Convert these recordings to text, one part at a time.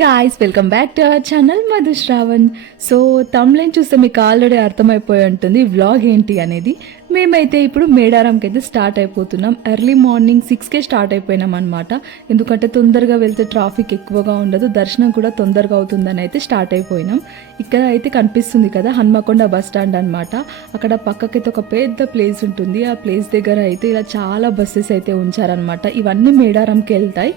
Guys, welcome back to our channel Madhu Shravan. So thumbnail చూస్తే మీకు already అర్థమైపోయి ఉంటుంది వ్లాగ్ ఏంటి అనేది. మేమైతే ఇప్పుడు మేడారంకి అయితే స్టార్ట్ అయిపోతున్నాం. ఎర్లీ మార్నింగ్ 6కే స్టార్ట్ అయిపోయినాం అనమాట. ఎందుకంటే తొందరగా వెళ్తే ట్రాఫిక్ ఎక్కువగా ఉండదు, దర్శనం కూడా తొందరగా అవుతుందని అయితే స్టార్ట్ అయిపోయినాం. ఇక్కడ అయితే కనిపిస్తుంది కదా హన్మకొండ బస్ స్టాండ్ అనమాట. అక్కడ పక్కకైతే ఒక పెద్ద ప్లేస్ ఉంటుంది. ఆ ప్లేస్ దగ్గర అయితే ఇలా చాలా బస్సెస్ అయితే ఉంచారనమాట. ఇవన్నీ మేడారంకి వెళ్తాయి.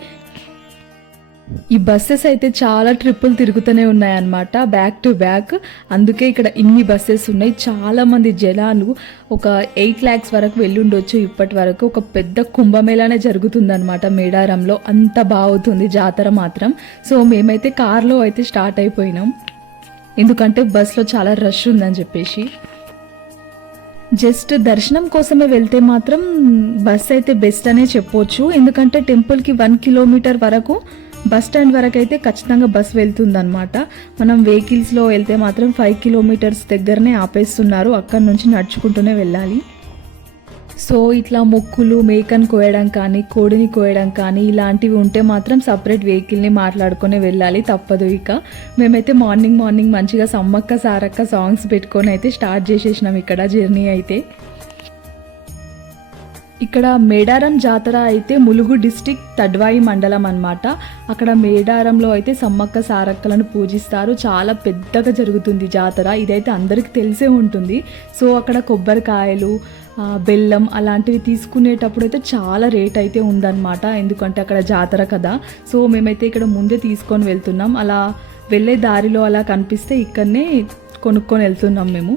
ఈ బస్సెస్ అయితే చాలా ట్రిప్పులు తిరుగుతూనే ఉన్నాయన్నమాట, బ్యాక్ టు బ్యాక్. అందుకే ఇక్కడ ఇన్ని బస్సెస్ ఉన్నాయి. చాలా మంది జనాలు ఒక 8 lakhs వరకు వెళ్ళుండొచ్చు. ఇప్పటి వరకు ఒక పెద్ద కుంభమేళానే జరుగుతుందన్నమాట మేడారంలో. అంత బాగుంటుంది జాతర మాత్రం. సో మేమైతే కార్లో అయితే స్టార్ట్ అయిపోయినాం, ఎందుకంటే బస్లో చాలా రష్ ఉందని చెప్పేసి. జస్ట్ దర్శనం కోసమే వెళ్తే మాత్రం బస్ అయితే బెస్ట్ అనే చెప్పొచ్చు. ఎందుకంటే టెంపుల్కి 1 kilometer వరకు బస్ స్టాండ్ వరకు అయితే ఖచ్చితంగా బస్ వెళ్తుందన్నమాట. మనం వెహికల్స్లో వెళ్తే మాత్రం 5 kilometers దగ్గరనే ఆపేస్తున్నారు. అక్కడ నుంచి నడుచుకుంటూనే వెళ్ళాలి. సో ఇట్లా మొక్కులు, మేకను కోయడం కానీ, కోడిని కోయడం కానీ ఇలాంటివి ఉంటే మాత్రం సపరేట్ వెహికల్ని మాట్లాడుకొని వెళ్ళాలి, తప్పదు. ఇక మేమైతే మార్నింగ్ మంచిగా సమ్మక్క సారక్క సాంగ్స్ పెట్టుకొని అయితే స్టార్ట్ చేసేసినాం ఇక్కడ జర్నీ అయితే. ఇక్కడ మేడారం జాతర అయితే ములుగు డిస్టిక్ తడ్వాయి మండలం అన్నమాట. అక్కడ మేడారంలో అయితే సమ్మక్క సారక్కలను పూజిస్తారు. చాలా పెద్దగా జరుగుతుంది జాతర. ఇదైతే అందరికీ తెలిసే ఉంటుంది. సో అక్కడ కొబ్బరికాయలు, బెల్లం అలాంటివి తీసుకునేటప్పుడు అయితే చాలా రేట్ అయితే ఉందన్నమాట. ఎందుకంటే అక్కడ జాతర కదా. సో మేమైతే ఇక్కడ ముందే తీసుకొని వెళ్తున్నాం. అలా వెళ్ళే దారిలో అలా కనిపిస్తే ఇక్కడనే కొనుక్కొని వెళ్తున్నాం మేము.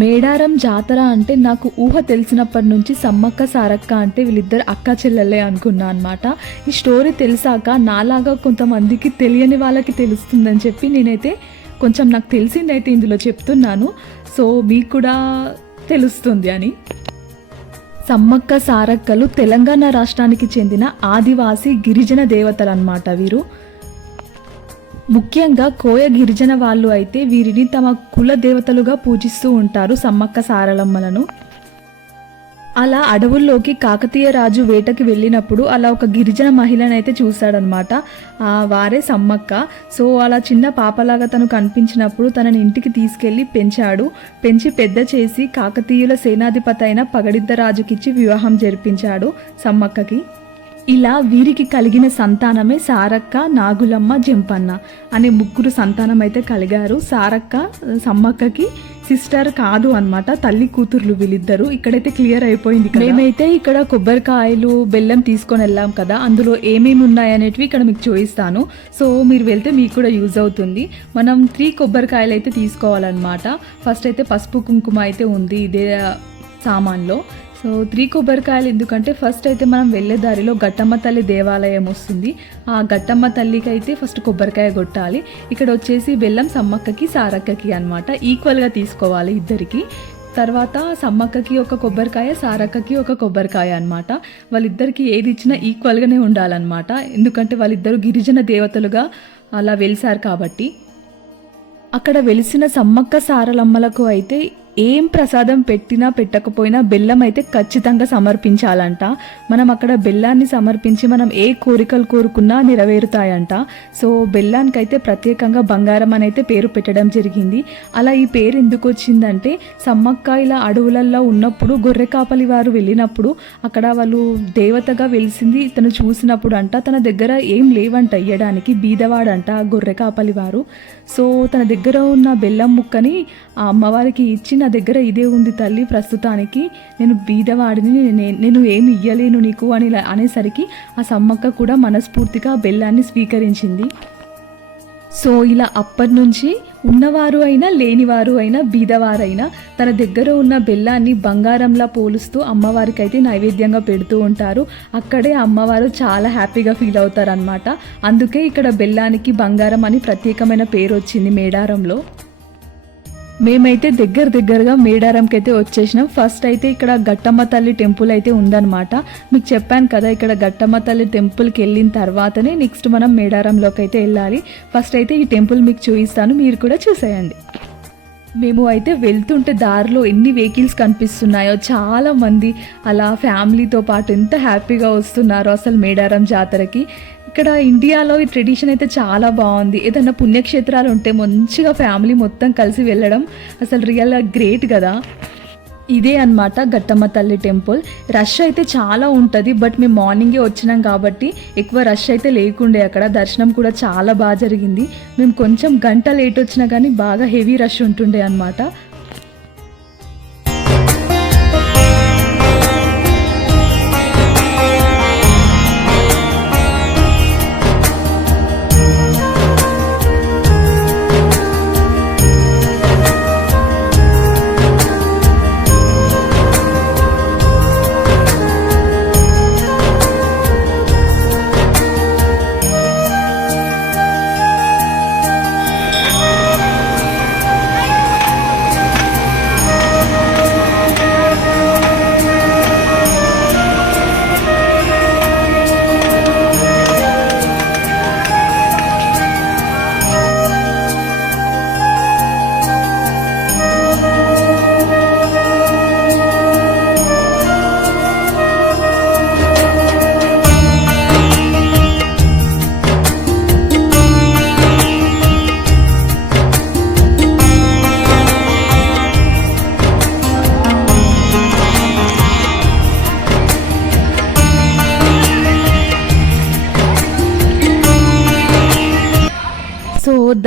మేడారం జాతర అంటే నాకు ఊహ తెలిసినప్పటి నుంచి సమ్మక్క సారక్క అంటే వీళ్ళిద్దరు అక్క చెల్లెలే అనుకున్నా అనమాట. ఈ స్టోరీ తెలిసాక నాలాగా కొంతమందికి తెలియని వాళ్ళకి తెలుస్తుందని చెప్పి నేనైతే కొంచెం నాకు తెలిసిందైతే ఇందులో చెప్తున్నాను. సో మీకు కూడా తెలుస్తుంది అని. సమ్మక్క సారక్కలు తెలంగాణ రాష్ట్రానికి చెందిన ఆదివాసీ గిరిజన దేవతలు అన్నమాట వీరు. ముఖ్యంగా కోయ గిరిజన వాళ్ళు అయితే వీరిని తమ కుల దేవతలుగా పూజిస్తూ ఉంటారు, సమ్మక్క సారలమ్మలను. అలా అడవుల్లోకి కాకతీయ రాజు వేటకి వెళ్ళినప్పుడు అలా ఒక గిరిజన మహిళను అయితే చూశాడనమాట. వారే సమ్మక్క. సో అలా చిన్న పాపలాగా తను కనిపించినప్పుడు తనని ఇంటికి తీసుకెళ్లి పెంచి పెద్ద చేసి కాకతీయుల సేనాధిపతి అయిన పగడిద్ద రాజుకిచ్చి వివాహం జరిపించాడు సమ్మక్కకి. ఇలా వీరికి కలిగిన సంతానమే సారక్క, నాగులమ్మ, జంపన్న అనే 3 సంతానం అయితే కలిగారు. సారక్క సమ్మక్కకి సిస్టర్ కాదు అన్నమాట, తల్లి కూతుర్లు వీళ్ళిద్దరు. ఇక్కడైతే క్లియర్ అయిపోయింది. మేమైతే ఇక్కడ కొబ్బరికాయలు, బెల్లం తీసుకొని వెళ్ళాం కదా, అందులో ఏమేమి ఉన్నాయనేటివి ఇక్కడ మీకు చూపిస్తాను. సో మీరు వెళ్తే మీకు కూడా యూజ్ అవుతుంది. మనం 3 కొబ్బరికాయలు అయితే తీసుకోవాలన్నమాట. ఫస్ట్ అయితే పసుపు కుంకుమ అయితే ఉంది ఇదే సామాన్లో. సో 3 కొబ్బరికాయలు ఎందుకంటే ఫస్ట్ అయితే మనం వెళ్ళే దారిలో గట్టమ్మ తల్లి దేవాలయం వస్తుంది. ఆ గట్టమ్మ తల్లికి అయితే ఫస్ట్ కొబ్బరికాయ కొట్టాలి. ఇక్కడ వచ్చేసి బెల్లం సమ్మక్కకి, సారక్కకి అనమాట. ఈక్వల్గా తీసుకోవాలి ఇద్దరికి. తర్వాత సమ్మక్కకి ఒక కొబ్బరికాయ, సారక్కకి ఒక కొబ్బరికాయ అనమాట. వాళ్ళిద్దరికి ఏది ఇచ్చినా ఈక్వల్గానే ఉండాలన్నమాట. ఎందుకంటే వాళ్ళిద్దరు గిరిజన దేవతలుగా అలా వెలిసారు కాబట్టి. అక్కడ వెలిసిన సమ్మక్క సారలమ్మలకు అయితే ఏం ప్రసాదం పెట్టినా పెట్టకపోయినా బెల్లం అయితే ఖచ్చితంగా సమర్పించాలంట. మనం అక్కడ బెల్లాన్ని సమర్పించి మనం ఏ కోరికలు కోరుకున్నా నెరవేరుతాయంట. సో బెల్లానికైతే ప్రత్యేకంగా బంగారం అని అయితే పేరు పెట్టడం జరిగింది. అలా ఈ పేరు ఎందుకు వచ్చిందంటే సమ్మక్క ఇలా అడవులలో ఉన్నప్పుడు గొర్రె కాపలి వారు వెళ్ళినప్పుడు అక్కడ వాళ్ళు దేవతగా వెలిసింది తను చూసినప్పుడు అంట తన దగ్గర ఏం లేవంట ఇయ్యడానికి, బీదవాడంట గొర్రె కాపలి వారు. సో తన దగ్గర ఉన్న బెల్లం ముక్కని ఆ అమ్మవారికి ఇచ్చి నా దగ్గర ఇదే ఉంది తల్లి, ప్రస్తుతానికి నేను బీదవాడిని, నేను ఏమి ఇయ్యలేను నీకు అని అనేసరికి ఆ సమ్మక్క కూడా మనస్ఫూర్తిగా బెల్లాన్ని స్వీకరించింది. సో ఇలా అప్పటి నుంచి ఉన్నవారు అయినా లేనివారు అయినా బీదవారైనా తన దగ్గర ఉన్న బెల్లాన్ని బంగారంలా పోలుస్తూ అమ్మవారికి అయితే నైవేద్యంగా పెడుతూ ఉంటారు. అక్కడే అమ్మవారు చాలా హ్యాపీగా ఫీల్ అవుతారనమాట. అందుకే ఇక్కడ బెల్లానికి బంగారం అని ప్రత్యేకమైన పేరు వచ్చింది మేడారంలో. మేమైతే దగ్గరగా మేడారంకి అయితే వచ్చేసినాం. ఫస్ట్ అయితే ఇక్కడ గట్టమ్మ తల్లి టెంపుల్ అయితే ఉందన్నమాట. మీకు చెప్పాను కదా, ఇక్కడ గట్టమ్మ తల్లి టెంపుల్కి వెళ్ళిన తర్వాతనే నెక్స్ట్ మనం మేడారంలోకి అయితే వెళ్ళాలి. ఫస్ట్ అయితే ఈ టెంపుల్ మీకు చూపిస్తాను, మీరు కూడా చూసేయండి. మేము అయితే వెళ్తుంటే దారిలో ఎన్ని వెహికల్స్ కనిపిస్తున్నాయో, చాలామంది అలా ఫ్యామిలీతో పాటు ఎంత హ్యాపీగా వస్తున్నారో అసలు మేడారం జాతరకి. ఇక్కడ ఇండియాలో ఈ ట్రెడిషన్ అయితే చాలా బాగుంది. ఏదైనా పుణ్యక్షేత్రాలు ఉంటే మంచిగా ఫ్యామిలీ మొత్తం కలిసి వెళ్ళడం అసలు రియల్గా గ్రేట్ కదా. ఇదే అన్నమాట గట్టమ్మ తల్లి టెంపుల్. రష్ అయితే చాలా ఉంటుంది, బట్ మేము మార్నింగే వచ్చినాం కాబట్టి ఎక్కువ రష్ అయితే లేకుండే. అక్కడ దర్శనం కూడా చాలా బాగా జరిగింది. మేము కొంచెం గంట లేట్ వచ్చినా కానీ బాగా హెవీ రష్ ఉంటుండే అన్నమాట.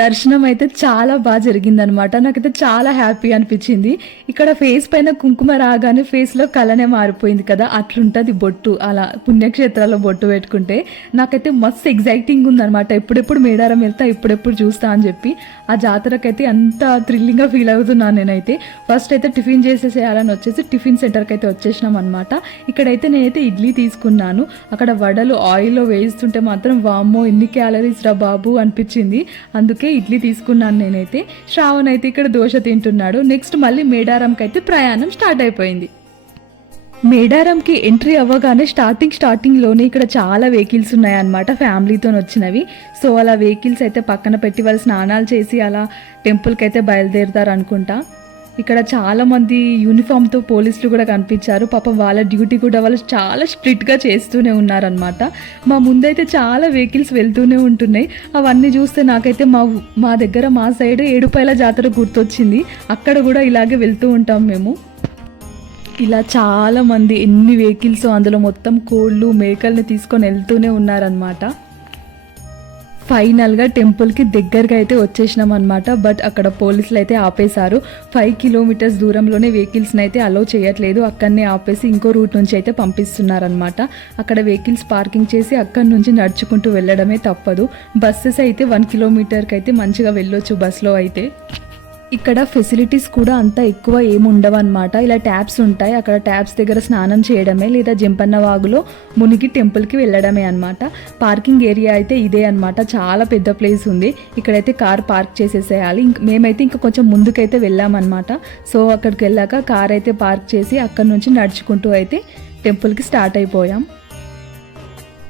దర్శనం అయితే చాలా బాగా జరిగిందనమాట. నాకైతే చాలా హ్యాపీ అనిపించింది. ఇక్కడ ఫేస్ పైన కుంకుమ రాగానే ఫేస్లో కలనే మారిపోయింది కదా, అట్లుంటుంది బొట్టు. అలా పుణ్యక్షేత్రాల్లో బొట్టు పెట్టుకుంటే నాకైతే మస్తు ఎగ్జైటింగ్ ఉందనమాట. ఎప్పుడెప్పుడు మేడారం వెళ్తా, ఎప్పుడెప్పుడు చూస్తా అని చెప్పి. ఆ జాతరకైతే అంత థ్రిల్లింగ్గా ఫీల్ అవుతున్నాను నేనైతే. ఫస్ట్ అయితే టిఫిన్ చేసేసేయాలని వచ్చేసి టిఫిన్ సెంటర్కి అయితే వచ్చేసినాం అనమాట. ఇక్కడైతే నేనైతే ఇడ్లీ తీసుకున్నాను. అక్కడ వడలు ఆయిల్లో వేయిస్తుంటే మాత్రం వామ్మో ఎన్ని క్యాలరీస్ రా బాబు అనిపించింది. అందుకే ఇడ్లీ తీసుకున్నాను నేనైతే. శ్రావణ్ అయితే ఇక్కడ దోశ తింటున్నాడు. నెక్స్ట్ మళ్ళీ మేడారంకి అయితే ప్రయాణం స్టార్ట్ అయిపోయింది. మేడారంకి ఎంట్రీ అవ్వగానే స్టార్టింగ్లోనే ఇక్కడ చాలా వెహికల్స్ ఉన్నాయన్నమాట, ఫ్యామిలీతో వచ్చినవి. సో అలా వెహికల్స్ అయితే పక్కన పెట్టి వాళ్ళు స్నానాలు చేసి అలా టెంపుల్కి అయితే బయలుదేరుతారు అనుకుంటా. ఇక్కడ చాలా మంది యూనిఫామ్తో పోలీసులు కూడా కనిపించారు. పాపం వాళ్ళ డ్యూటీ కూడా వాళ్ళు చాలా స్ట్రిక్ట్గా చేస్తూనే ఉన్నారనమాట. మా ముందైతే చాలా వెహికల్స్ వెళ్తూనే ఉంటున్నాయి. అవన్నీ చూస్తే నాకైతే మా దగ్గర మా సైడ్ ఏడుపాయల జాతర గుర్తొచ్చింది. అక్కడ కూడా ఇలాగే వెళ్తూ ఉంటాం మేము. ఇలా చాలా మంది ఎన్ని వెహికల్స్, అందులో మొత్తం కోళ్ళు మేకల్ని తీసుకొని వెళ్తూనే ఉన్నారనమాట. ఫైనల్గా టెంపుల్కి దగ్గరగా అయితే వచ్చేసినాం అనమాట. బట్ అక్కడ పోలీసులు అయితే ఆపేశారు. 5 కిలోమీటర్స్ దూరంలోనే వెహికల్స్ని అయితే అలో చేయట్లేదు. అక్కడనే ఆపేసి ఇంకో రూట్ నుంచి అయితే పంపిస్తున్నారనమాట. అక్కడ వెహికల్స్ పార్కింగ్ చేసి అక్కడి నుంచి నడుచుకుంటూ వెళ్ళడమే తప్పదు. బస్సెస్ అయితే 1 కిలోమీటర్కి అయితే మంచిగా వెళ్ళొచ్చు బస్లో అయితే. ఇక్కడ ఫెసిలిటీస్ కూడా అంత ఎక్కువ ఏమి ఉండవు అనమాట. ఇలా ట్యాప్స్ ఉంటాయి. అక్కడ ట్యాప్స్ దగ్గర స్నానం చేయడమే, లేదా జంపన్న వాగులో మునిగి టెంపుల్కి వెళ్ళడమే అనమాట. పార్కింగ్ ఏరియా అయితే ఇదే అనమాట. చాలా పెద్ద ప్లేస్ ఉంది. ఇక్కడైతే కార్ పార్క్ చేసేసేయాలి. మేమైతే ఇంకా కొంచెం ముందుకైతే వెళ్ళామన్నమాట. సో అక్కడికి వెళ్ళాక కార్ అయితే పార్క్ చేసి అక్కడ నుంచి నడుచుకుంటూ అయితే టెంపుల్కి స్టార్ట్ అయిపోయాం.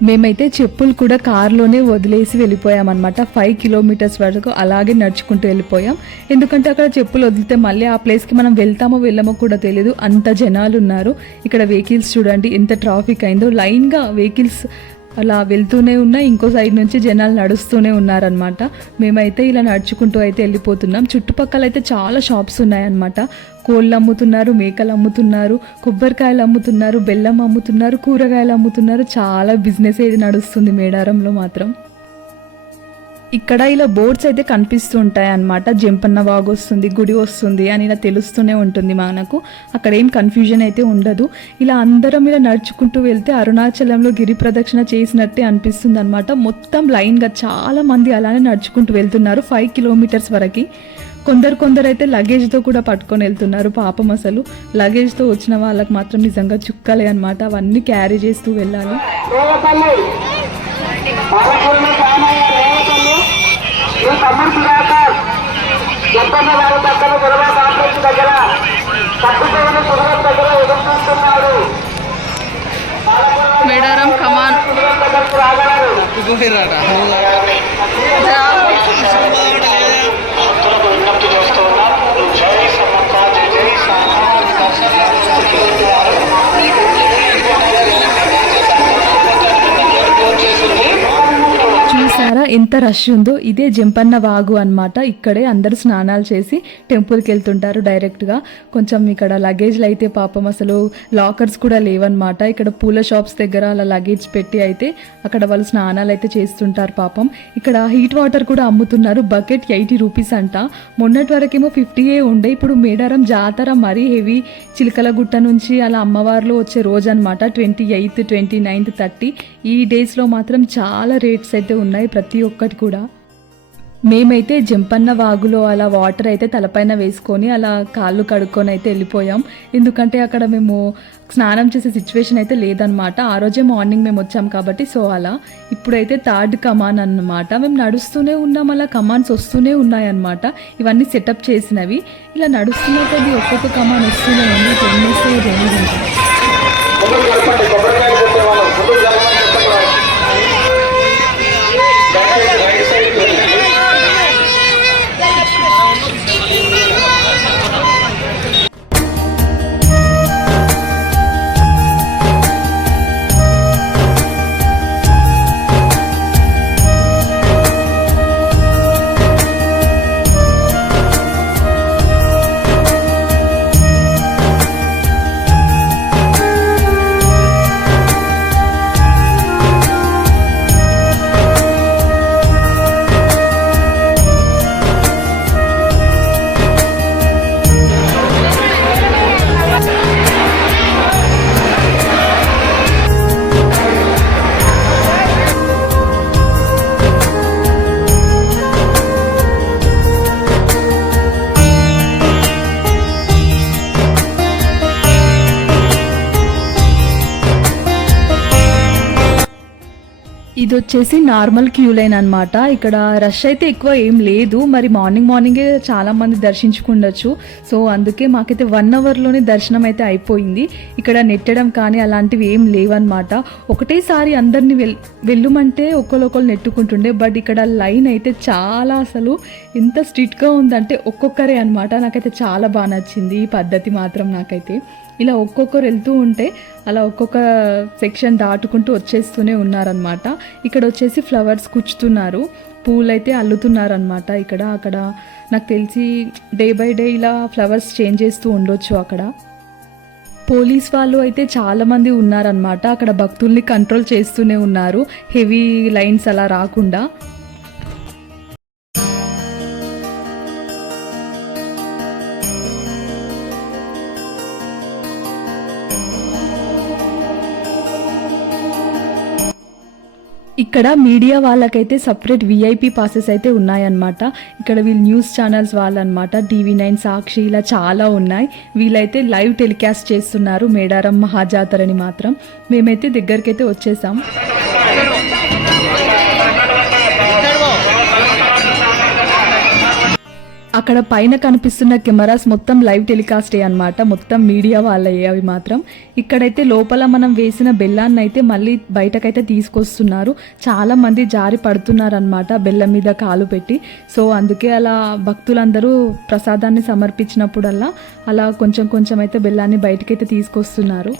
మేమైతే చెప్పులు కూడా కార్లోనే వదిలేసి వెళ్ళిపోయామన్నమాట. 5 కిలోమీటర్స్ వరకు అలాగే నడుచుకుంటూ వెళ్ళిపోయాం. ఎందుకంటే అక్కడ చెప్పులు వదిలితే మళ్ళీ ఆ ప్లేస్కి మనం వెళ్తామో వెళ్ళమో కూడా తెలియదు, అంత జనాలు ఉన్నారు. ఇక్కడ వెహికల్స్ చూడండి ఎంత ట్రాఫిక్ అయిందో. లైన్గా వెహికల్స్ అలా వెళ్తూనే ఉన్నాయి. ఇంకో సైడ్ నుంచి జనాలు నడుస్తూనే ఉన్నారనమాట. మేమైతే ఇలా నడుచుకుంటూ అయితే వెళ్ళిపోతున్నాం. చుట్టుపక్కల అయితే చాలా షాప్స్ ఉన్నాయన్నమాట. కోళ్ళు అమ్ముతున్నారు, మేకలు అమ్ముతున్నారు, కొబ్బరికాయలు అమ్ముతున్నారు, బెల్లం అమ్ముతున్నారు, కూరగాయలు అమ్ముతున్నారు. చాలా బిజినెస్ ఏది నడుస్తుంది మేడారంలో మాత్రం. ఇక్కడ ఇలా బోర్డ్స్ అయితే కనిపిస్తూ ఉంటాయి అన్నమాట. జంపన్న వాగు వస్తుంది, గుడి వస్తుంది అని ఇలా తెలుస్తూనే ఉంటుంది మనకు. అక్కడ ఏం కన్ఫ్యూజన్ అయితే ఉండదు. ఇలా అందరం ఇలా నడుచుకుంటూ వెళ్తే అరుణాచలంలో గిరి ప్రదక్షిణ చేసినట్టే అనిపిస్తుంది అనమాట. మొత్తం లైన్గా చాలా మంది అలానే నడుచుకుంటూ వెళ్తున్నారు 5 కిలోమీటర్స్ వరకు. కొందరు అయితే లగేజ్తో కూడా పట్టుకొని వెళ్తున్నారు. పాపం అసలు లగేజ్తో వచ్చిన వాళ్ళకి మాత్రం నిజంగా చుక్కలే అనమాట. అవన్నీ క్యారీ చేస్తూ వెళ్ళాలి. మేడారం కమాన్ ఎంత రష్ ఉందో. ఇదే జంపన్న వాగు అన్నమాట. ఇక్కడే అందరూ స్నానాలు చేసి టెంపుల్కి వెళ్తుంటారు డైరెక్ట్గా. కొంచెం ఇక్కడ లగేజ్లు అయితే పాపం అసలు లాకర్స్ కూడా లేవన్నమాట. ఇక్కడ పూల షాప్స్ దగ్గర అలా లగేజ్ పెట్టి అయితే అక్కడ వాళ్ళు స్నానాలు అయితే చేస్తుంటారు పాపం. ఇక్కడ హీట్ వాటర్ కూడా అమ్ముతున్నారు. బకెట్ 80 రూపీస్ అంట. మొన్నటి వరకేమో 50 ఉండే. ఇప్పుడు మేడారం జాతర మరీ హెవీ, చిలకలగుట్ట నుంచి అలా అమ్మవార్లు వచ్చే రోజు అనమాట. 28th, 29th, 30 ఈ డేస్లో మాత్రం చాలా రేట్స్ అయితే ఉన్నాయి ప్రతి ఒక్కటి కూడా. మేమైతే జంపన్న వాగులో అలా వాటర్ అయితే తలపైన వేసుకొని అలా కాళ్ళు కడుక్కొని అయితే వెళ్ళిపోయాం. ఎందుకంటే అక్కడ మేము స్నానం చేసే సిచ్యువేషన్ అయితే లేదనమాట. ఆ రోజే మార్నింగ్ మేము వచ్చాం కాబట్టి. సో అలా ఇప్పుడైతే 3rd కమాన్ అన్నమాట. మేము నడుస్తూనే ఉన్నాం, అలా కమాన్స్ వస్తూనే ఉన్నాయన్నమాట. ఇవన్నీ సెటప్ చేసినవి. ఇలా నడుస్తున్న కొద్ది ఒక్కొక్క కమాన్ వస్తూనే ఉంది. 2 ఇది వచ్చేసి నార్మల్ క్యూ లైన్ అనమాట. ఇక్కడ రష్ అయితే ఎక్కువ ఏం లేదు. మరి మార్నింగే చాలా మంది దర్శించుకుండొచ్చు. సో అందుకే మాకైతే 1 అవర్లోనే దర్శనం అయితే అయిపోయింది. ఇక్కడ నెట్టడం కానీ అలాంటివి ఏం లేవన్నమాట. ఒకటేసారి అందరినీ వెళ్ళుమంటే ఒకరు నెట్టుకుంటుండే. బట్ ఇక్కడ లైన్ అయితే చాలా అసలు ఎంత స్ట్రిక్ట్గా ఉందంటే ఒక్కొక్కరే అనమాట. నాకైతే చాలా బాగా నచ్చింది ఈ పద్ధతి మాత్రం. నాకైతే ఇలా ఒక్కొక్కరు వెళ్తూ ఉంటే అలా ఒక్కొక్క సెక్షన్ దాటుకుంటూ వచ్చేస్తూనే ఉన్నారనమాట. ఇక్కడ వచ్చేసి ఫ్లవర్స్ కుచ్చుతున్నారు, పూలైతే అల్లుతున్నారనమాట. అక్కడ నాకు తెలిసి డే బై డే ఇలా ఫ్లవర్స్ చేంజ్ చేస్తూ ఉండొచ్చు. అక్కడ పోలీస్ వాళ్ళు అయితే చాలామంది ఉన్నారనమాట. అక్కడ భక్తుల్ని కంట్రోల్ చేస్తూనే ఉన్నారు, హెవీ లైన్స్ అలా రాకుండా. ఇక్కడ మీడియా వాళ్ళకైతే సపరేట్ VIP పాసెస్ అయితే ఉన్నాయన్నమాట. ఇక్కడ వీళ్ళు న్యూస్ ఛానల్స్ వాళ్ళనమాట. TV9, సాక్షి ఇలా చాలా ఉన్నాయి. వీళ్ళైతే లైవ్ టెలికాస్ట్ చేస్తున్నారు మేడారం మహాజాతరని మాత్రం. మేమైతే దగ్గరికైతే వచ్చేసాం. అక్కడ పైన కనిపిస్తున్న కెమెరాస్ మొత్తం లైవ్ టెలికాస్టే అనమాట. మొత్తం మీడియా వాళ్ళే అవి మాత్రం. ఇక్కడైతే లోపల మనం వేసిన బెల్లాన్ని అయితే మళ్ళీ బయటకైతే తీసుకొస్తున్నారు. చాలా మంది జారి పడుతున్నారనమాట బెల్లం మీద కాలు పెట్టి. సో అందుకే అలా భక్తులందరూ ప్రసాదాన్ని సమర్పించినప్పుడల్లా అలా కొంచెం అయితే బెల్లాన్ని బయటకైతే తీసుకొస్తున్నారు.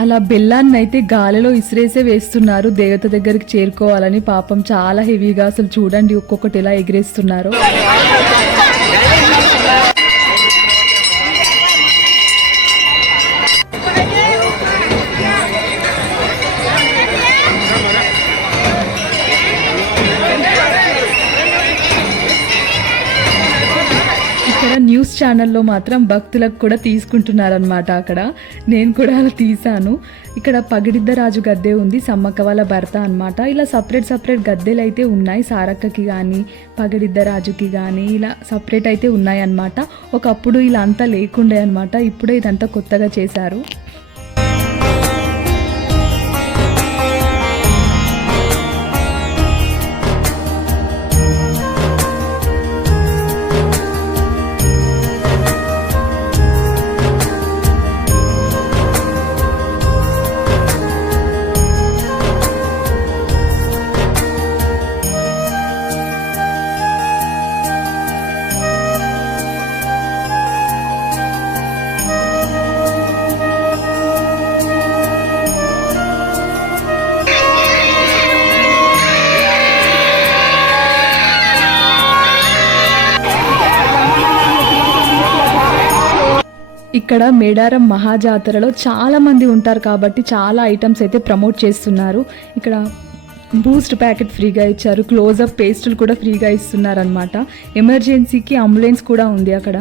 అలా బెల్లాన్ని అయితే గాలిలో ఇసిరేసే వేస్తున్నారు దేవత దగ్గరికి చేరుకోవాలని. పాపం చాలా హెవీగా అసలు చూడండి ఒక్కొక్కటి ఎలా ఎగిరేస్తున్నారు. న్యూస్ ఛానల్లో మాత్రం భక్తులకు కూడా తీసుకుంటున్నారనమాట. అక్కడ నేను కూడా అలా తీసాను. ఇక్కడ పగిడిద్దరాజు గద్దె ఉంది, సమ్మక్క వాళ్ళ భర్త అనమాట. ఇలా సపరేట్ గద్దెలు అయితే ఉన్నాయి. సారక్కకి కానీ పగిడిద్దరాజుకి కానీ ఇలా సపరేట్ అయితే ఉన్నాయి అన్నమాట. ఒకప్పుడు ఇలా అంతా లేకుండే అనమాట. ఇప్పుడే ఇదంతా కొత్తగా చేశారు. ఇక్కడ మేడారం మహాజాతరలో చాలా మంది ఉంటారు కాబట్టి చాలా ఐటమ్స్ అయితే ప్రమోట్ చేస్తున్నారు. ఇక్కడ బూస్ట్ ప్యాకెట్ ఫ్రీగా ఇచ్చారు, క్లోజప్ పేస్టులు కూడా ఫ్రీగా ఇస్తున్నారనమాట. ఎమర్జెన్సీకి అంబులెన్స్ కూడా ఉంది అక్కడ.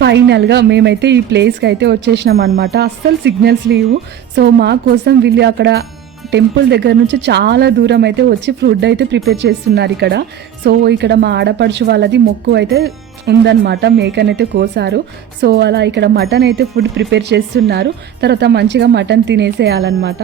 ఫైనల్గా మేమైతే ఈ ప్లేస్కి అయితే వచ్చేసినాం అనమాట. అస్సలు సిగ్నల్స్ లేవు. సో మా కోసం వీళ్ళు అక్కడ టెంపుల్ దగ్గర నుంచి చాలా దూరం అయితే వచ్చి ఫుడ్ అయితే ప్రిపేర్ చేస్తున్నారు ఇక్కడ. సో ఇక్కడ మా ఆడపడుచు వాళ్ళది మొక్కు అయితే ఉందన్నమాట, మేకనైతే కోసారు. సో అలా ఇక్కడ మటన్ అయితే ఫుడ్ ప్రిపేర్ చేస్తున్నారు. తర్వాత మంచిగా మటన్ తినేసేయాలన్నమాట.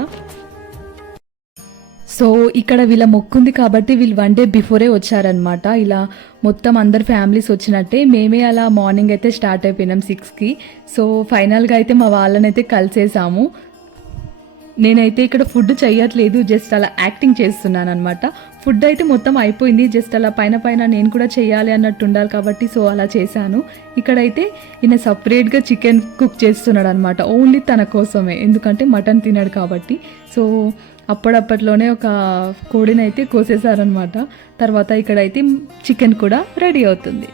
సో ఇక్కడ వీళ్ళ మొక్కుంది కాబట్టి వీళ్ళు 1 day బిఫోరే వచ్చారనమాట. ఇలా మొత్తం అందరు ఫ్యామిలీస్ వచ్చినట్టే మేమే అలా మార్నింగ్ అయితే స్టార్ట్ అయిపోయినాం 6కి. సో ఫైనల్గా అయితే మా వాళ్ళనైతే కలిసేసాము. నేనైతే ఇక్కడ ఫుడ్ చేయట్లేదు, జస్ట్ అలా యాక్టింగ్ చేస్తున్నాను అనమాట. ఫుడ్ అయితే మొత్తం అయిపోయింది, జస్ట్ అలా పైన నేను కూడా చేయాలి అన్నట్టు ఉండాలి కాబట్టి సో అలా చేశాను. ఇక్కడైతే ఈయన సపరేట్గా చికెన్ కుక్ చేస్తున్నాడు అనమాట, ఓన్లీ తన కోసమే, ఎందుకంటే మటన్ తినాడు కాబట్టి. సో అప్పట్లోనే ఒక కోడిని అయితే కోసేసారనమాట. తర్వాత ఇక్కడైతే చికెన్ కూడా రెడీ అవుతుంది.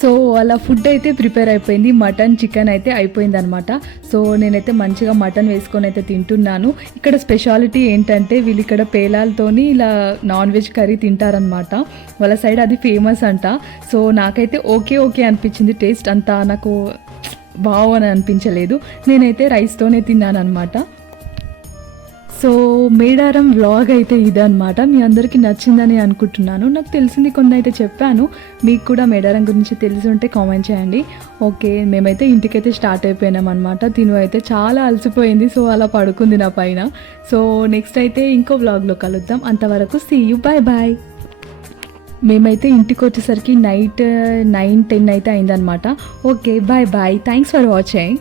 సో అలా ఫుడ్ అయితే ప్రిపేర్ అయిపోయింది, మటన్ చికెన్ అయితే అయిపోయింది అనమాట. సో నేనైతే మంచిగా మటన్ వేసుకొని అయితే తింటున్నాను. ఇక్కడ స్పెషాలిటీ ఏంటంటే వీళ్ళు ఇక్కడ పేలాలతోని ఇలా నాన్ వెజ్ కర్రీ తింటారనమాట. వాళ్ళ సైడ్ అది ఫేమస్ అంట. సో నాకైతే ఓకే అనిపించింది, టేస్ట్ అంతా నాకు బాగా అనిపించలేదు. నేనైతే రైస్తోనే తిన్నాను అనమాట. సో మేడారం వ్లాగ్ అయితే ఇదనమాట. మీ అందరికీ నచ్చిందని అనుకుంటున్నాను. నాకు తెలిసింది కొన్ని అయితే చెప్పాను, మీకు కూడా మేడారం గురించి తెలిసి ఉంటే కామెంట్ చేయండి. ఓకే, మేమైతే ఇంటికైతే స్టార్ట్ అయిపోయినాం అనమాట. తిను అయితే చాలా అలసిపోయింది, సో అలా పడుకుంది నా పైన. సో నెక్స్ట్ అయితే ఇంకో వ్లాగ్లో కలుద్దాం. అంతవరకు సీ యూ, బాయ్. మేమైతే ఇంటికి వచ్చేసరికి నైట్ 9-10 అయితే అయిందనమాట. Okay, bye. Thanks for watching.